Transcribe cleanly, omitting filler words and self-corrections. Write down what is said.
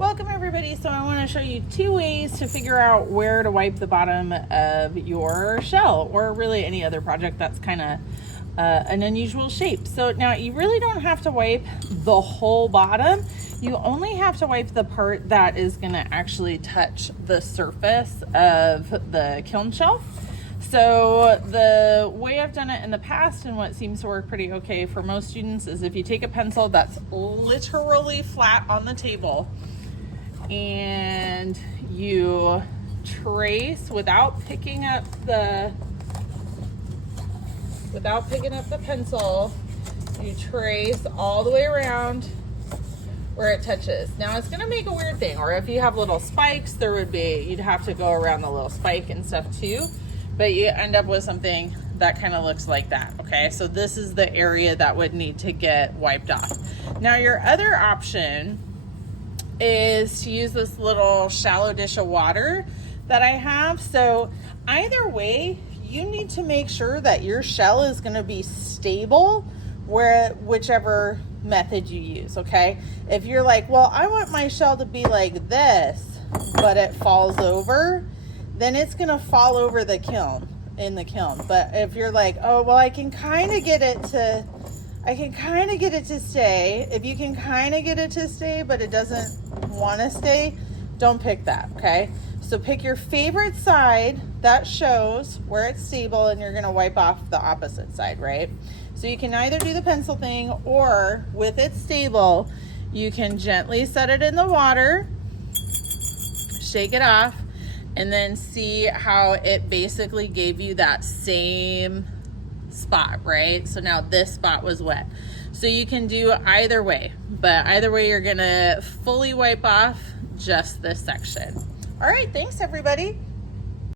Welcome everybody. So I want to show you 2 ways to figure out where to wipe the bottom of your shell, or really any other project that's kind of an unusual shape. So now you really don't have to wipe the whole bottom. You only have to wipe the part that is going to actually touch the surface of the kiln shelf. So the way I've done it in the past, and what seems to work pretty okay for most students, is if you take a pencil that's literally flat on the table and you trace without picking up the pencil, you trace all the way around where it touches. Now it's gonna make a weird thing, or if you have little spikes, you'd have to go around the little spike and stuff too, but you end up with something that kind of looks like that. Okay, so this is the area that would need to get wiped off. Now your other option is to use this little shallow dish of water that I have. So either way, you need to make sure that your shell is going to be stable whichever method you use. Okay, if you're like, well, I want my shell to be like this but it falls over, then it's going to fall over the kiln in the kiln. But if you're like, oh well, I can kind of get it to stay. If you can kind of get it to stay, but it doesn't want to stay, don't pick that, okay? So pick your favorite side that shows where it's stable, and you're gonna wipe off the opposite side, right? So you can either do the pencil thing, or with it stable, you can gently set it in the water, shake it off, and then see how it basically gave you that same spot, right? So now this spot was wet. So you can do either way, but either way you're gonna fully wipe off just this section. All right, thanks everybody.